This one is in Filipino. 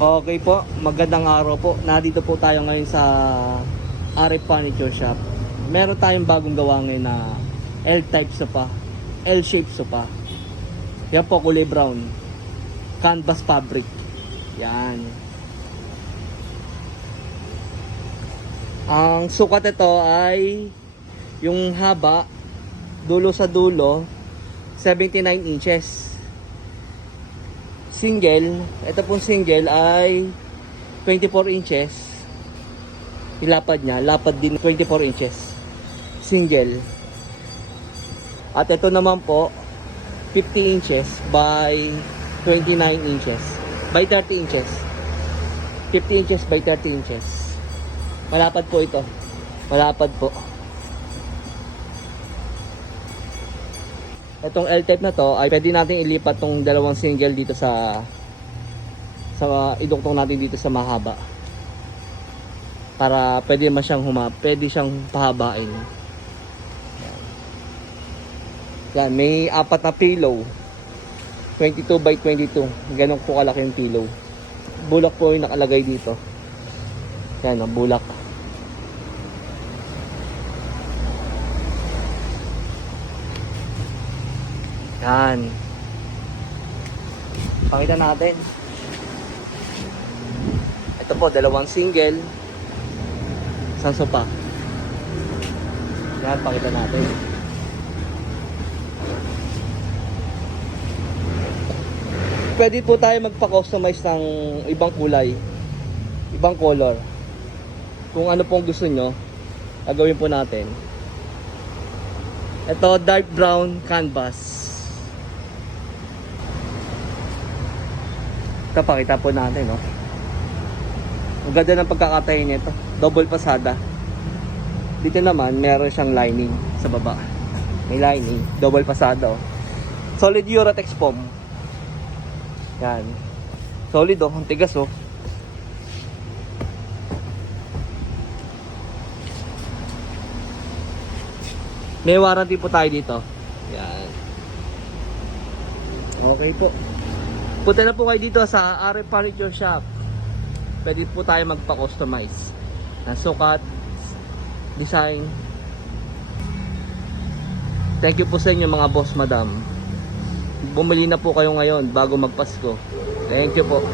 Okay po, magandang araw po. Nandito po tayo ngayon sa Arif Furniture Shop. Meron tayong bagong gawa ngayon na L-type sofa, L-shape sofa. Yan po, kulay brown. Canvas fabric. Yan. Ang sukat ito ay yung haba, dulo sa dulo, 79 inches. Single, ito pong single ay 24 inches. Ilapad niya, lapad din 24 inches. Single. At ito naman po, 50 inches by 29 inches. By 30 inches. 50 inches by 30 inches. Malapad po ito. Malapad po. Itong L-type na to ay pwede natin ilipat tong dalawang single dito sa iduktong natin dito sa mahaba. Para pwede pwede siyang pahabain. Yan, may apat na pillow. 22 by 22. Ganun po kalaki yung pillow. Bulak po yung nakalagay dito. Yan, ang bulak. Yan. Pakita natin. Ito po, dalawang single. Isang sofa. Yan, pakita natin. Pwede po tayo magpa-customize ng ibang kulay. Ibang color. Kung ano pong gusto nyo, gagawin po natin. Ito, dark brown canvas. Ito, pakita po natin, no? Ang ganda ng pagkakatayo nito. Double pasada. Dito naman, meron siyang lining sa baba. May lining. Double pasada, oh. Solid Uratex foam. Yan. Solid, oh. Ang tigas, oh. May warranty po tayo dito. Yan. Okay po. Punta na po kayo dito sa Arif Furniture Shop. Pwede po tayo magpa-customize ng sukat, design. Thank you po sa inyo mga boss, madam. Bumili na po kayo ngayon bago magpasko. Thank you po.